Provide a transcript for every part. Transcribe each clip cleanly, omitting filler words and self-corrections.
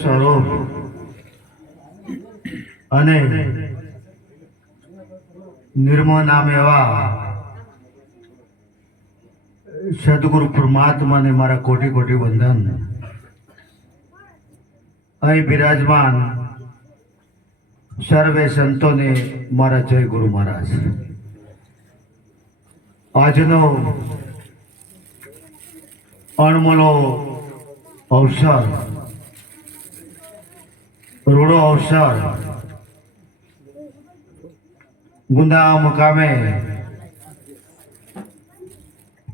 સ્વરૂપ અને નિર્મળ નામ એવા સદગુરુ પરમાત્માને મારા કોટી કોટી વંદન. અહીં બિરાજમાન સર્વે સંતોને મારા જય ગુરુ મહારાજ. આજનો અણમોલો અવસર, રૂડો અવસર ગુંદા મુકામે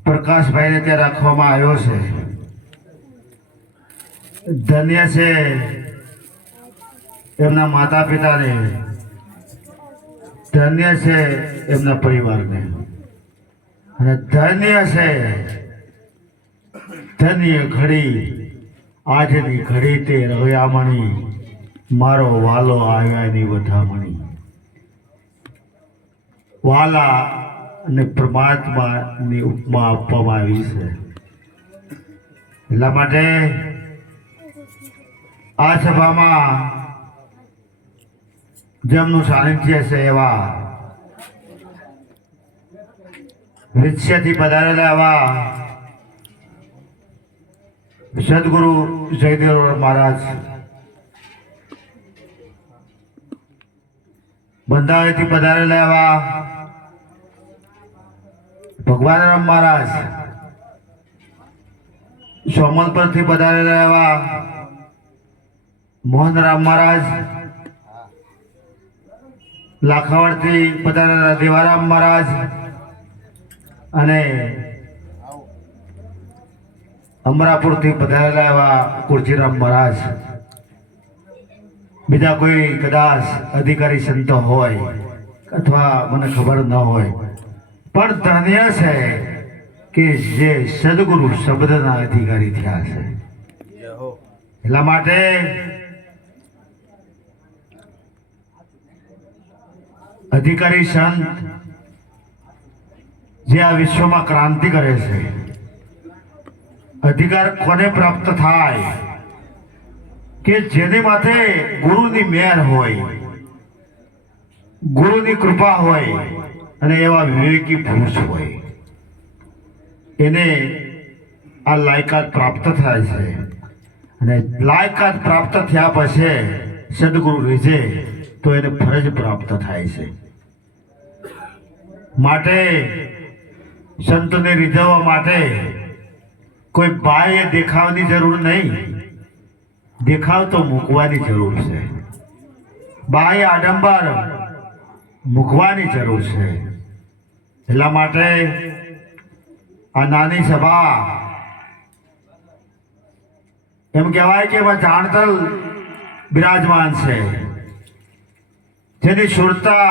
પ્રકાશભાઈને ત્યાં રાખવામાં આવ્યો છે. ધન્ય છે એમના માતા પિતાને, ધન્ય છે એમના પરિવારને, અને ધન્ય છે ધન્ય ઘડી આજની ઘડી તે રળિયામણી મારો વાલો આવ્યાની વધામણી. વાલા અને પરમાત્માની ઉપમા આપવામાં આવી છે. એટલા માટે આ સભામાં જેમનું સાનિધ્ય છે એવા વિશ્યથી પધારેલા એવા સદગુરુ જયદેવ મહારાજ, બંધાવેથી પધારેલા એવા ભગવાનરામ મહારાજ, સોમલપુરથી પધારેલા એવા મોહનરામ મહારાજ, લાખાવડથી પધારેલા દેવારામ મહારાજ અને અમરાપુરથી પધારેલા એવા કુરજીરામ મહારાજ. બીજા કોઈ કદાચ અધિકારી સંતો હોય અથવા મને ખબર ન હોય, પણ ધન્ય છે કે જે સદગુરુ શબ્દના અધિકારી થયા છે. એટલા માટે અધિકારી સંત જે આ વિશ્વમાં ક્રાંતિ કરે છે, અધિકાર કોને પ્રાપ્ત થાય કે જેની માથે ગુરુની મેર હોય, ગુરુની કૃપા હોય અને એવા વિવેકી પુરુષ હોય, એને આ લાયકાત પ્રાપ્ત થાય છે. અને લાયકાત પ્રાપ્ત થયા પછી સદગુરુ રીઝે તો એને ફરજ પ્રાપ્ત થાય છે. માટે સંતોને રીઝવવા માટે કોઈ બાહ્ય દેખાવની જરૂર નહીં, દેખાવ તો મૂકવાની જરૂર છે. બાહ્ય આડંબર મૂકવાની જરૂર છે. એટલા માટે આ નાની સભા એમ કહેવાય કે જાણતલ બિરાજમાન છે, જેની સુરતા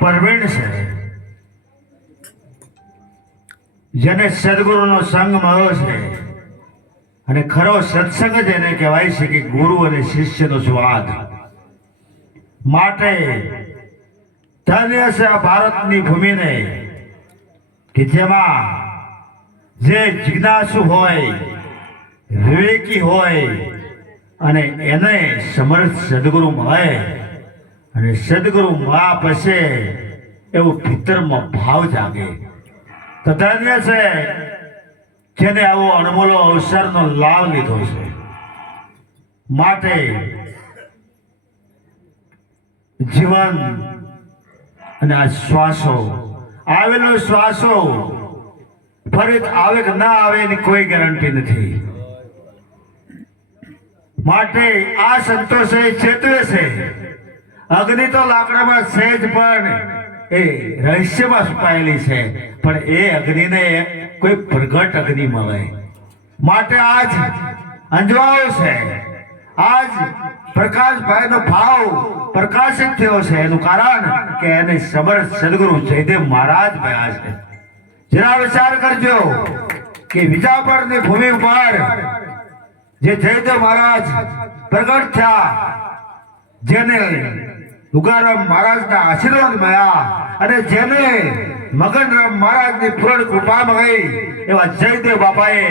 પરવીણ છે, જેને સદગુરુનો સંગ મળ્યો છે. અને ખરો સત્સંગ જ એને કહેવાય છે કે ગુરુ અને શિષ્યનો સ્વાદ. માટે ધન્ય છે આ ભારતની ભૂમિને કે જેમાં જે જિજ્ઞાસુ હોય, વિવેકી હોય અને એને સમર્થ સદગુરુ મળે, અને સદગુરુ મળ્યા પછી એવું ભીતરમાં ભાવ જાગે. તો ધન્ય છે જેને આવો અણમોલો અવસરનો લાભ લીધો છે. માટે જીવન અને આ શ્વાસો, આવેલો શ્વાસો ફરી આવે કે ના આવે એની કોઈ ગેરંટી નથી. માટે આ સંતોષે ચેતવે છે. અગ્નિ તો લાકડામાં છે જ, પણ એ રહસ્યમાં છુપાયેલી છે, પણ એ અગ્નિને કોઈ પ્રગટ અગ્નિ મળે. માટે આજ અંજવાળો છે, આજ પ્રકાશભાઈનો ભાવ પ્રકાશિત થયો છે. એનું કારણ કે એને સમર્થ સદગુરુ જયદેવ મહારાજ ભયા છે. જરા વિચાર કરજો કે વિજાપુરની ભૂમિ ઉપર જે જયદેવ મહારાજ પ્રગટ થયા, જેને ઉગારામ મહારાજના આશીર્વાદ મળ્યા અને જેને મગનરામ મહારાજની પૂર્ણ કૃપા મળી, એવા જયદેવ બાપાએ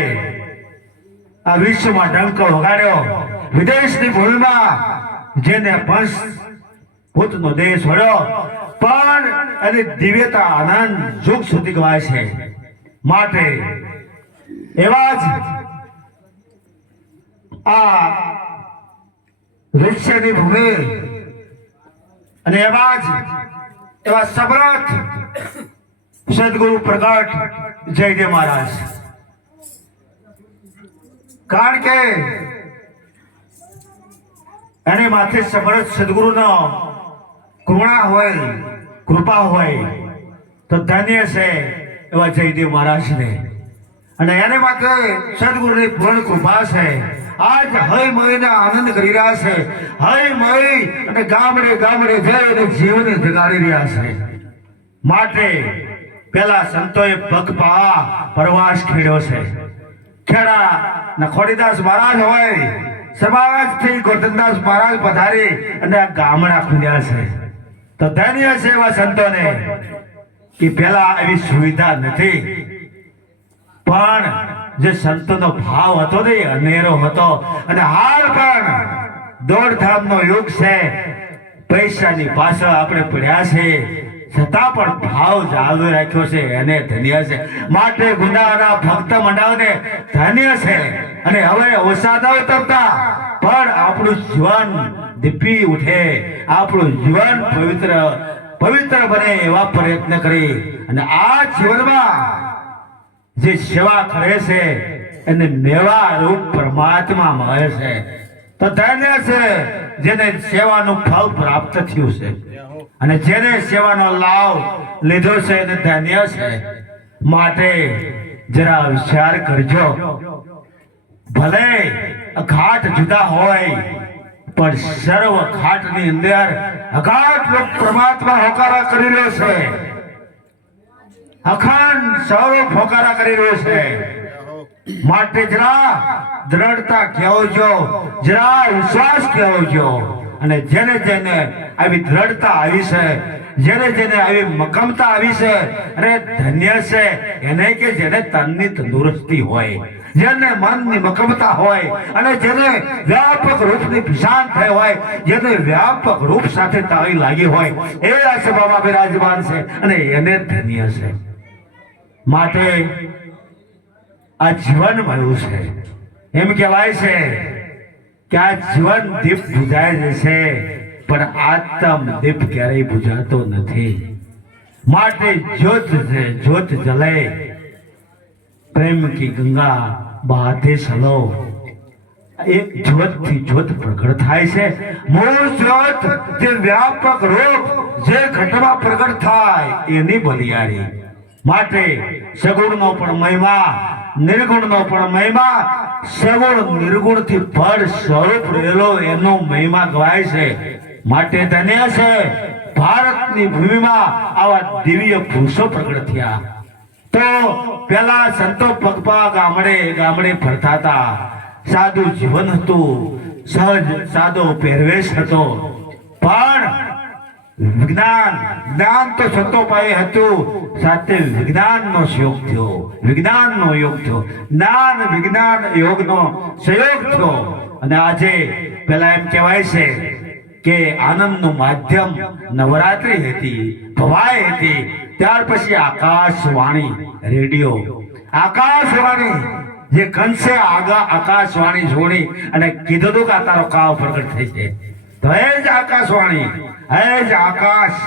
આ વિશ્વમાં ડંકો વગાડ્યો વિદેશની ભૂમિમાં જેને પંચ ભૂતનો દેશ મળ્યો પણ એની દિવ્યતા આનંદ યુગ સુધી ગવાય છે. માટે એવા જ આ રશિયાની ભૂમિ અને એવા જ એવા સમર્થ સદગુરુ પ્રગટ જયદેવ મહારાજ. કારણ કે એને માથે સમર્થ સદગુરુનો કરુણા હોય, કૃપા હોય તો ધન્ય છે એવા જયદેવ મહારાજને. અને એને માથે સદગુરુની પૂર્ણ કૃપા છે. આજ હય મહીને આનંદ કરી રહ્યા છે. હય મહી અને ગામડે ગામડે જઈને જીવન જગાડી રહ્યા છે. માટે પેલા સંતોએ પગપાળા પ્રવાસ ખેડ્યો છે. ખેડા ના ખોડીદાસ મહારાજ હોય, સમાજથી ગોરધનદાસ મહારાજ પધારી અને આ ગામડા ખુલ્યા છે. તો ધન્ય છે એવા સંતોને કે પેલા એવી સુવિધા નથી, પણ જે સંતોનો ભાવ હતો ને અનેરો હતો. અને હાલ પણ દોડધામનો યુગ છે, પૈસાની પાછળ આપણે પડ્યા છે, છતાં પણ ભાવ જાળવી રાખ્યો છે એને ધન્ય છે. માટે ગુંડાના ભક્ત મંડળને ધન્ય છે. અને હવે ઓછા ન ઉતરતા પણ આપણું જીવન દીપી ઉઠે, આપણું જીવન પવિત્ર બને એવા પ્રયત્ન કરી અને આ જીવનમાં જે સેવા કરે છે એને મેવા રૂપ પરમાત્મા મળે છે. તો ધન્ય છે જેને સેવાનું ફળ પ્રાપ્ત થયું છે અને જેને સેવાનો લાભ લીધો છે એને ધન્ય છે. માટે જરા વિચાર કરજો. ભલે ઘાટ જુદા હોય પણ સર્વ ઘાટની અંદર અઘાટ રૂપ પરમાત્મા હોકારા કરી રહ્યો છે. અખંડ સ્વરૂપ હોકારા કરી રહ્યો છે. માટે જરા દ્રઢતા કહેવજો, જરા વિશ્વાસ કહેવજો. અને જેને જેને આવી દ્રઢતા આવી છે, જેને જેને આવી મક્કમતા આવી છે, અને ધન્ય છે એને કે જેને તનની તંદુરસ્તી હોય, જેને મનની મક્કમતા હોય અને જેને વ્યાપક રૂપની પીસાન થઈ હોય, જેને વ્યાપક રૂપ સાથે તાળી લાગી હોય, એ આ સભામાં બિરાજમાન છે અને એને ધન્ય છે. માટે આ જીવન મળ્યું છે. એમ કહેવાય છે કે આ જીવન દીપ બુઝાય છે પણ આત્મ દીપ ક્યારેય બુઝાતો નથી. માટે જ્યોત જલે પ્રેમ કી ગંગા બહાતે ચલો. એક જ્યોત થી જ્યોત પ્રગટ થાય છે. મૂળ જ્યોત જે વ્યાપક રૂપ જે ઘટમાં પ્રગટ થાય એની બલિયારી. માટે સગુણનો પણ મહિમા, નિર્ગુણનો પણ મહિમા, સગુણ નિર્ગુણ થી પર સ્વરૂપ રહેલો એનો મહિમા ગવાય છે. માટે ધન્ય છે ભારતની ભૂમિમાં આવા દિવ્ય પુરુષો પ્રગટ થયા. તો પેલા સંતો પગપા ગામડે ગામડે ફરતા હતા. સાદું જીવન હતું, સહજ સાદો પહેરવેશ હતો. પણ જ્ઞાન તો સંતો પાસે હતું, સાથે વિજ્ઞાનનો સહયોગ થયો, વિજ્ઞાનનો યોગ થયો, જ્ઞાન વિજ્ઞાન યોગનો સહયોગ થયો. અને આજે પેલા એમ કહેવાય છે કે આનંદનું માધ્યમ નવરાત્રી હતી, ભવાઈ હતી. ત્યાર પછી આકાશવાણી, રેડિયો, આકાશવાણી જે કંસે આકાશવાણી જોડી અને કીધું હતું કે તારો કાવ પ્રગટ થઈ છે. તો એ જ આકાશવાણી, એ જ આકાશ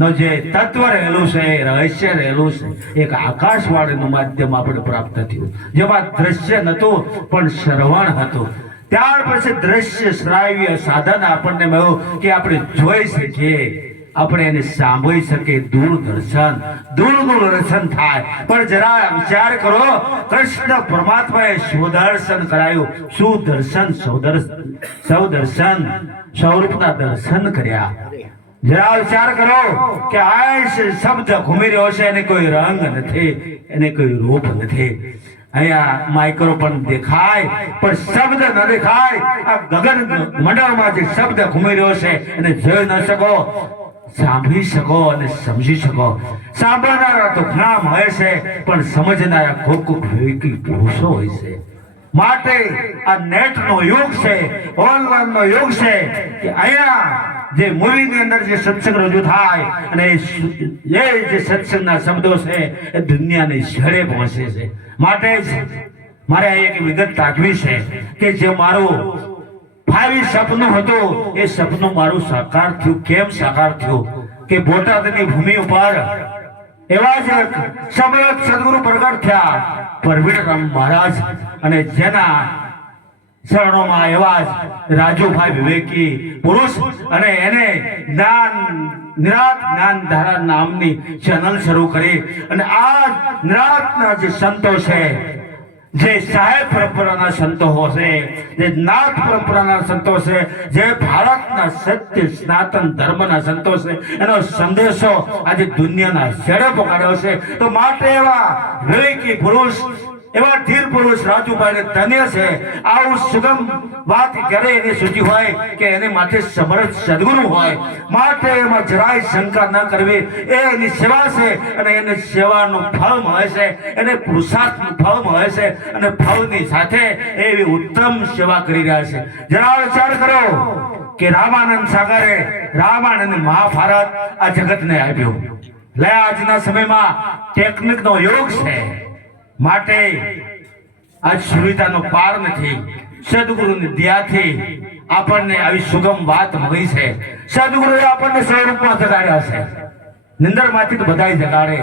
નો જે તત્વ રહેલું છે, રહસ્ય રહેલું છે, એક આકાશવાણીનું માધ્યમ આપણે પ્રાપ્ત થયું. જેમાં દ્રશ્ય નહોતું પણ શ્રવણ હતું. ત્યાર પછી દ્રશ્ય શ્રાવ્ય સાધન આપણને મળ્યું કે આપણે જોઈ શકીએ, આપણે એને સાંભળી શકીએ. દૂરદર્શન, દૂરનું દર્શન થાય. પણ જરા વિચાર કરો, કૃષ્ણ પરમાત્માએ સુદર્શન કરાયું. સુદર્શન સૌદર્શન સ્વરૂપના દર્શન કર્યા. જરા વિચાર કરો કે આ શબ્દ ઘૂમી રહ્યો છે, એને કોઈ રંગ નથી, એને કોઈ રૂપ નથી. અહીંયા માઇક્રો પણ દેખાય પણ શબ્દ ન દેખાય. આ ગગન મંડળમાં જે શબ્દ ઘૂમી રહ્યો છે એને જોઈ ન શકો, સાંભળી શકો અને સમજી શકો. સાંભળનારા તો ઘણા હોય છે પણ સમજનારા કોક વિવેકી પુરુષો હોય છે. માટે આ નેટનો યુગ છે, ઓનલાઈનનો યુગ છે કે અહીંયા જે મૂવીની અંદર જે સત્સંગ રજૂ થાય અને એ જે સત્સંગના શબ્દો છે એ દુનિયાની છેડે પહોંચે છે. માટે જ મારે એક વિગત રાખવી છે કે જે મારું ભાવિ સપનું હતું એ સપનું મારું સાકાર થયું. કેમ સાકાર થયું કે બોટાદની ભૂમિ ઉપર એવા જ સમયત સદગુરુ પ્રગટ થયા પરવીણરામ મહારાજ અને જેના ચરણોમાં એવા જ રાજુભાઈ વિવેકી પુરુષ અને એને જ્ઞાન નિરાત જ્ઞાન ધારા નામની ચેનલ શરૂ કરી અને આ નિરાતના જે સંતો છે, જે સાહેબ પરંપરાના સંતો હશે, જે નાથ પરંપરાના સંતો છે, જે ભારતના સત્ય સનાતન ધર્મના સંતો છે, એનો સંદેશો આજે દુનિયાના છેડે પકડ્યો છે. તો માટે એવા વિવેકી પુરુષ, એવા ધીર પુરુષ રાજુભાઈ ધન્ય છે. આવું સુગમ વાત કરે એની સૂચિ હોય કે એને માથે સમર્થ સદગુરુ હોય, માટે એમાં જરાય શંકા ન કરવી. એ એની સેવા છે અને એને સેવાનું ફળ મળે છે, એને પુરુષાર્થનું ફળ મળે છે અને ફળની સાથે એવી ઉત્તમ સેવા કરી રહ્યા છે. જરા વિચાર કરો કે રામાનંદ સાગરે રામાયણ અને મહાભારત આ જગતને આપ્યું. લે આજના સમયમાં ટેકનિકનો યુગ છે, માટે આજ સુવિધાનો પાર નથી. સદગુરુની દયાથી આપણને આવી સુગમ વાત મળી છે. સદગુરુએ આપણને સ્વરૂપમાં જગાડ્યા છે. નિંદરમાંથી તો બધાય જગાડે,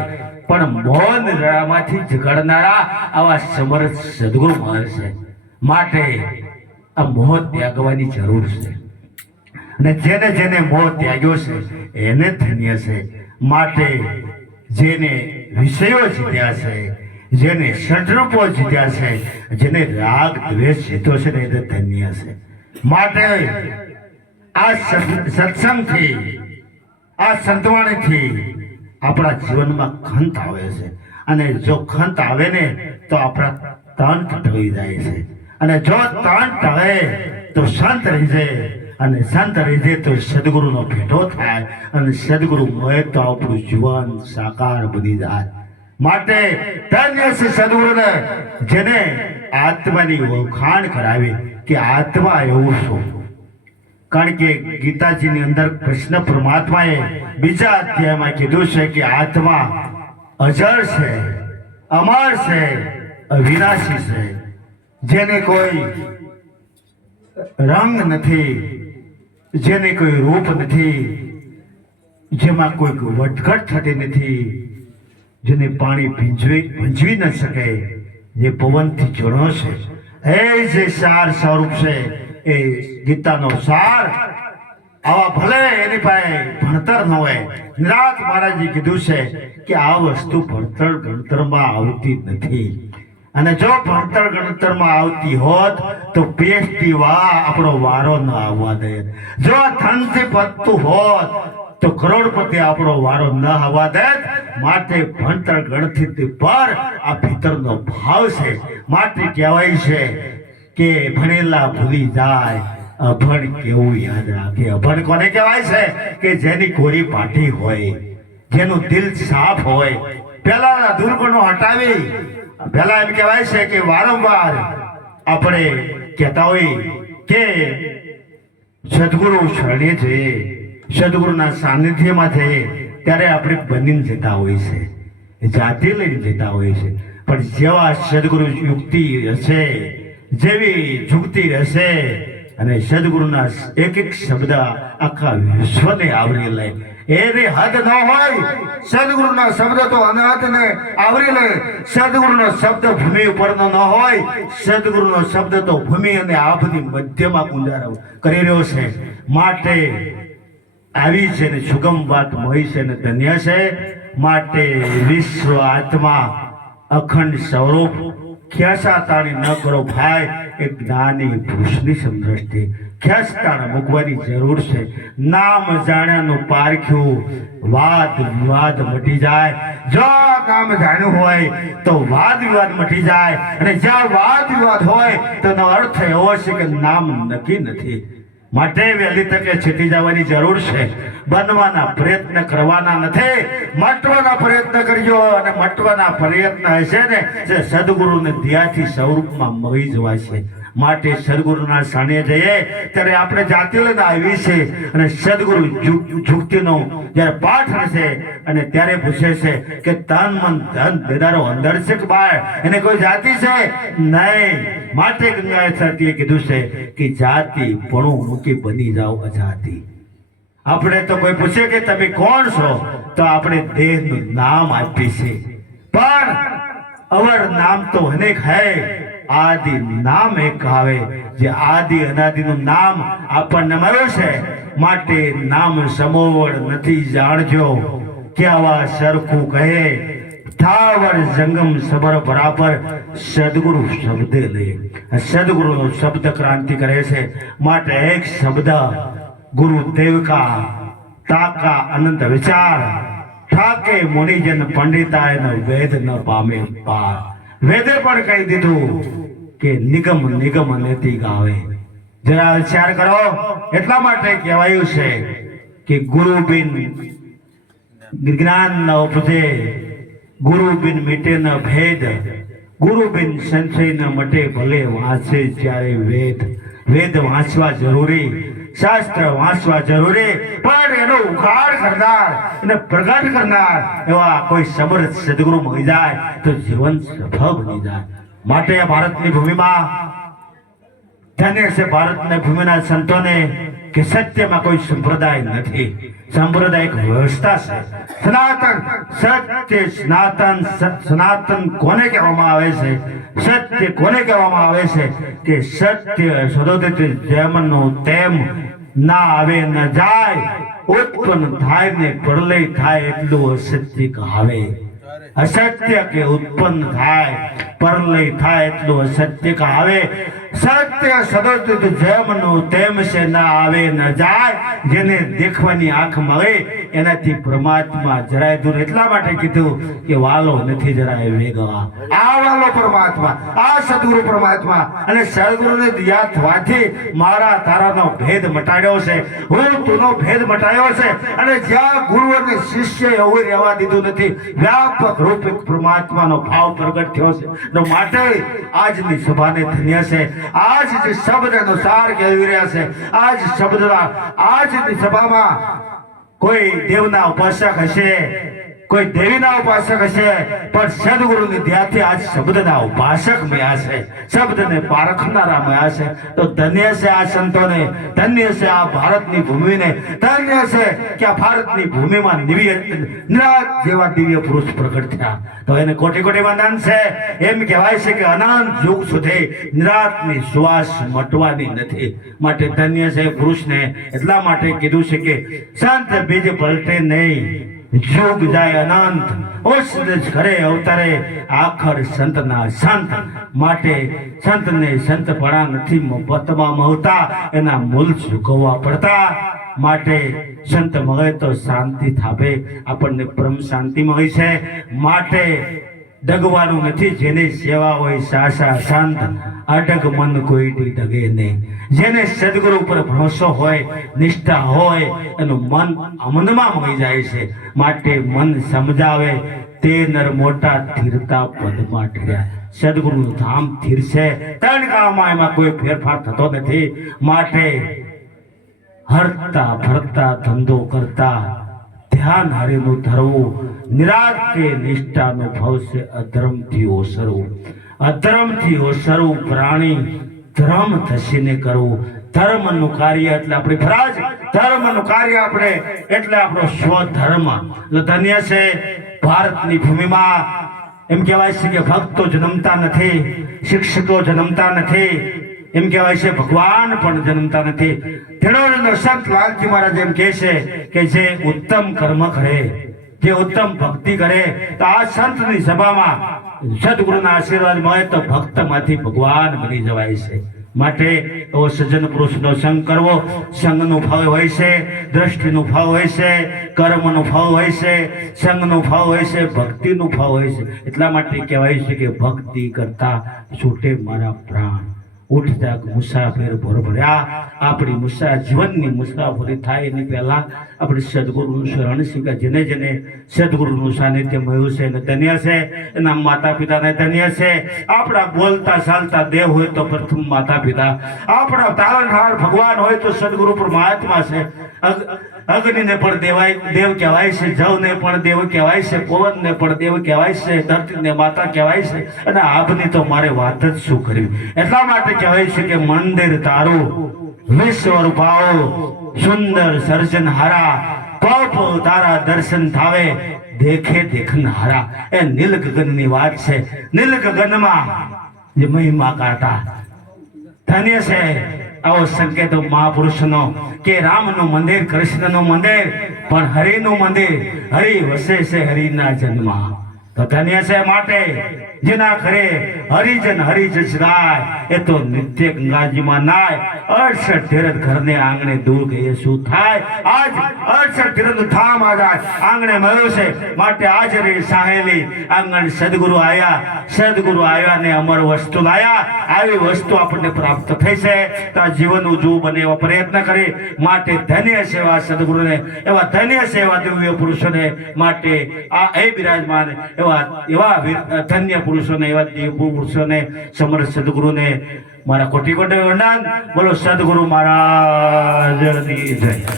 પણ મૌન નિંદ્રામાંથી જગાડનારા આવા સમર્થ સદગુરુ મળે છે. માટે આ મોહ ત્યાગવાની જરૂર છે અને જેને જેને મોહ ત્યાગ્યો છે એને ધન્ય છે. માટે જેને વિષયો જીત્યા છે, જેને ષડરૂપો જીત્યા છે, જેને રાગ દ્વેષ જીત્યો છે ને એ ધન્ય છે. માટે આ સત્સંગથી, આ સંતવાણીથી આપણા જીવનમાં ખંત આવે છે અને જો ખંત આવે ને તો આપણા તન ટળી જાય છે અને જો તન ટળે તો સંત રહી જાય અને સંત રહી જાય તો સદગુરુનો ભેટો થાય અને સદગુરુ મળે તો આપણું જીવન સાકાર બની જાય. માટે ધન્ય છે સદગુરુને જેને આત્માની વખાણ કરાવી કે આત્મા એવું શું. કારણ કે ગીતાજીની અંદર કૃષ્ણ પરમાત્માએ બીજા અધ્યાયમાં કીધું છે કે આત્મા અજર છે, અમર છે, અવિનાશી છે, જેને કોઈ રંગ નથી, જેને કોઈ રૂપ નથી, જેમાં કોઈ વધઘટ થતી નથી, જેને પાણી ભીંજવી ન શકે, જે પવનથી જણો છે, એ જે સાર સ્વરૂપ છે એ ગીતાનો સાર. આવા ભલે એની પાસે ભણતર ન હોય, નિરાત મહારાજે કીધું છે કે આ વસ્તુ ભણતર ગણતરમાં આવતી નથી અને જો ભણતર ગણતરમાં આવતી હોત તો PhD આપણો વારો ન આવવા દે. જો ધનથી પતતું હોત તો કરોડપતિ આપણો વારો ન આવવા દે. માટે ભણતર ગણથી પર આ ભીતરનો ભાવ છે. માટે કહેવાય છે કે ભણેલા ભૂલી જાય, અભણ કેવું યાદ રાખે. અભણ કોને કહેવાય છે? કે જેની કોરી પાટી હોય, જેનું દિલ સાફ હોય, પેલાના દુર્ગુણો હટાવી. પેલા એમ કહેવાય છે કે વારંવાર આપણે કહેતા હોય કે સદગુરુ શરણે જઈએ, સદગુરુના સાનિધ્યમાં જઈએ ત્યારે આપણે બનીને જતા હોય છે, જાતિ લઈને જતા હોય છે. પણ જેવા સદગુરુ યુક્તિ હશે, જેવી યુક્તિ હશે અને સદગુરુના એક એક શબ્દ આખા વિશ્વને આવરી લે, એની હદ ન હોય. સદગુરુના શબ્દ તો અનહદને આવરી લે. સદગુરુનો શબ્દ ભૂમિ ઉપરનો ન હોય, સદગુરુનો શબ્દ તો ભૂમિ અને આભની મધ્યમાં ગુંજારો કરી રહ્યો છે. માટે આવી છે ને સુગમ વાત મળી છે ને ધન્ય છે. માટે વિશ્વ આત્મા અખંડ સ્વરૂપ ખેંચાતાણી ન કરો ભાઈ. એક જ્ઞાની પુરુષની સમદ્રષ્ટિ ખેંચતાણ મૂકવાની જરૂર છે. નામ જાણ્યાનું પારખ્યું, વાદ વિવાદ મટી જાય. જો નામ જાણ્યું હોય તો વાદ વિવાદ મટી જાય અને જ્યાં વાદ વિવાદ હોય તો એનો અર્થ એવો છે કે નામ નક્કી નથી. માટે વહેલી તકે છૂટી જવાની જરૂર છે. બનવાના પ્રયત્ન કરવાના નથી, મટવાના પ્રયત્ન કરજો. અને મટવાના પ્રયત્ન હશે ને જે સદગુરુને ધ્યાથી સ્વરૂપમાં મળી જવાય છે. માટે સદગુરુના સાનિધ્ય જઈએ ત્યારે આપણે જાતિ લઈને આવી છે. અને સદગુરુ જુક્તિનો જ્યારે પાઠ હશે અને ત્યારે પૂછે છે કે તન મન ધન દેનારો અંદર છે કે બહાર, એને કોઈ જાતિ છે નહીં. માટે ગંગા સાતીએ કીધું છે કે જાતિ ભણું મૂકી બની જાઓ અજાતિ. આપણે તો કોઈ પૂછે કે તમે કોણ છો તો આપણે દેહનું નામ આપીએ છીએ, પણ અવર નામ તો અનેક હૈ, આદિ નામ એક આવે. જે આદિ અનાદિનું નામ આપણને મળ્યું છે. માટે નામ સમોવડ નથી જાણજો, કેવા સરખું કહે થાવર જંગમ સબર બરાબર. સદગુરુ શબ્દે લે, સદગુરુનો શબ્દ ક્રાંતિ કરે છે. માટે એક શબ્દ ગુરુદેવ કા તાકા અનંત વિચાર, ઠાકે મુનિજન પંડિતાય વેદ ન પામે પાર. વેદે પણ કહી દીધું કે નિગમ નિગમ લેતી ગાવે. જરા વિચાર કરો. એટલા માટે કહેવાયું છે કે ગુરુ બિન જ્ઞાન ન ઉપજે, ગુરુ બિન મીટે ન ભેદ, ગુરુ બિન સંશય ન મટે ભલે વાંચે જ્યારે વેદ. વેદ વાંચવા જરૂરી, શાસ્ત્ર વાંચવા જરૂરી, પણ એનો ઉઘાડ કરનાર, એને પ્રગટ કરનાર એવા કોઈ સમર્થ સદગુરુ મળી જાય તો જીવન સફળ બની જાય. માટે આ ભારતની ભૂમિમાં ધન્ય છે ભારતની ભૂમિના સંતોને કે સત્યમાં કોઈ સંપ્રદાય નથી, સાંપ્રદાયિક વ્યવસ્થા છે. સનાતન સત્ય, સનાતન કોને કહેવામાં આવે છે? સત્ય કોને કહેવામાં આવે છે? કે સત્ય સદોદિત જેમનું તેમ ના આવે ન જાય, ઉત્પન્ન થાય ને પ્રલય થાય એટલું અસત્ય કહાવે. અસત્ય કે ઉત્પન્ન થાય પ્રલય થાય એટલું અસત્ય કહાવે. સત્ય સદોદિત જેમનું તેમ છે ના આવે ન જાય. જેને દેખવાની આંખ મળે એનાથી પરમાત્મા જરાય દૂર. એટલા માટે કીધું કે વાલો નથી જરાય વેગવા. આ વાલો પરમાત્મા, આ સદગુરુ પરમાત્મા. અને સદગુરુને દિયા થવાથી મારા તારાનો ભેદ મટાડ્યો છે, હું તુનો ભેદ મટાડ્યો છે. અને જ્યાં ગુરુ અને શિષ્ય એવું રહેવા દીધું નથી, વ્યાપક રૂપે પરમાત્માનો ભાવ પ્રગટ થયો છે. માટે આજની સભાને ધન્ય છે. આજ જે શબ્દ અનુસાર કહેવી રહ્યા છે, આજ શબ્દના આજની સભામાં કોઈ દેવના ઉપાસક હશે, કોઈ દેવીના ઉપાસક હશે, પણ સદગુરુની ધ્યાનથી આજ શબ્દના ઉપાસક મળ્યા છે, શબ્દને પારખનારા મળ્યા છે. તો ધન્ય છે આ સંતોને, ધન્ય છે આ ભારતની ભૂમિને, ધન્ય છે કે આ ભારતની ભૂમિમાં નિરાત જેવા દિવ્ય પુરુષ પ્રગટ થયા. તો એને કોટી કોટી વંદન છે. એમ કહેવાય છે કે અનંત યુગ સુધી નિરાતની શ્વાસ મટવાની નથી. માટે ધન્ય છે પુરુષને. એટલા માટે કીધું છે કે સંત બીજ પલટે નહીં, યુગ જાય અનંત, ઓસરજ ઘરે અવતારે આખર સંતના સંત. માટે સંતને સંતપણા નથી મફતમાં મળતા, એના મૂલ ચૂકવવા પડતા. માટે સંત મળે તો શાંતિ થાપે, આપણને પરમ શાંતિ મળી છે. માટે ડગવાનું નથી. જેની સેવા હોય સાસા શાંત, અડગ મન કોઈ ડગે નહીં. જેને સદગુરુ પર ભરોસો હોય, નિષ્ઠા હોય, એનું મન અમનમાં મળી જાય છે. માટે મન સમજાવે તે નર મોટા ધીરતા પદમાં ઠર્યા. સદગુરુનું ધામ ધીર છે. ત્રણ કામમાં એમાં કોઈ ફેરફાર થતો નથી. માટે હરતા ફરતા ધંધો કરતા ધ્યાન હરિનું ધરવું, નિરાત કે નિષ્ઠાનો ભાવ છે અધર્મથી ઓસરવું. અધર્મથી ઓસરવું પ્રાણી ધર્મ થશીને કરવું. ધર્મનું કાર્ય એટલે આપણી ફરજ, ધર્મનું કાર્ય આપણે એટલે આપણો સ્વધર્મ. એટલે ધન્ય છે ભારતની ભૂમિમાં. એમ કહેવાય છે કે ભક્તો જન્મતા નથી, શિક્ષકો જન્મતા નથી, એમ કહેવાય છે ભગવાન પણ જન્મતા નથી. તેનો સંત લાલજી મહારાજ એમ કહે છે કે જે ઉત્તમ કર્મ કરે, જે ઉત્તમ ભક્તિ કરે, તો આ સંતની સભામાં સદગુરુના આશીર્વાદ મળે તો ભક્તમાંથી ભગવાન બની જવાય છે. માટે એવો સજ્જન પુરુષનો સંગ કરવો. સંગનું ફળ હોય છે, દ્રષ્ટિનું ફળ હોય છે, કર્મનું ફળ હોય છે, સંગનું ફળ હોય છે, ભક્તિનું ફળ હોય છે. એટલા માટે કહેવાય છે કે ભક્તિ કરતા છૂટે મારા પ્રાણ. ઉઠ જાગ મુસાફિર ભરભર્યા આપણી જીવનની મુસાફરી થાય એની પહેલા આપણે સદગુરુનું શરણ શીખ્યા. જેને જેને સદગુરુનું સાનિધ્ય મળ્યું છે એને ધન્ય છે, એના માતા પિતાને ધન્ય છે. આપણા બોલતા ચાલતા દેવ હોય તો પ્રથમ માતા પિતા, આપણા તારણહાર ભગવાન હોય તો સદગુરુ પરમાત્મા છે. અગ્નિને પણ દેવ કહેવાય છે, જવને પણ દેવ કહેવાય છે, પવનને પણ દેવ કહેવાય છે, ધરતીને માતા કહેવાય છે. અને આપની તો મારે વાત જ શું કરવી. એટલા માટે કહેવાય છે કે મંદિર તારું વિશ્વ ભાવો સુંદર સર્જન હારા, પપ તારા દર્શન થાવે દેખે દેખન હારા. એ નીલ ગગનની વાત છે. નીલ ગગનમાં જે મહિમા કાઢતા ધન્ય છે આવો સંકેતો મહાપુરુષનો કે રામનું મંદિર, કૃષ્ણનું મંદિર, પણ હરિનું મંદિર. હરિ વસે છે હરિના જન્મ. તો ધન્ય છે માટે જેના ઘરે હરિજન હરિજસ ગાય એ તો નિત્ય ગંગાજીમાં નાય. 68 તીરથ ઘરને આંગણે દૂર ગયે શું થાય. આજ 68 તીરથ ધામ આંગણે મળ્યો છે. માટે આજ રે સાહેલી આંગણ સદગુરુ આવ્યા. સદગુરુ આવ્યા ને અમર વસ્તુ લાયા. આવી વસ્તુ આપણને પ્રાપ્ત થઈ છે તો આ જીવન ઉજવું બને એવા પ્રયત્ન કરી. માટે ધન્ય છે એવા સદગુરુને, એવા ધન્ય છે એવા દિવ્ય પુરુષોને. માટે આ એ બિરાજમાન એવા ધન્ય પુરુષોને, એવા દિવ્ય પુરુષોને, સમર્થ સદગુરુને મારા કોટી કોટી વંદન. બોલો સદગુરુ મહારાજની જય.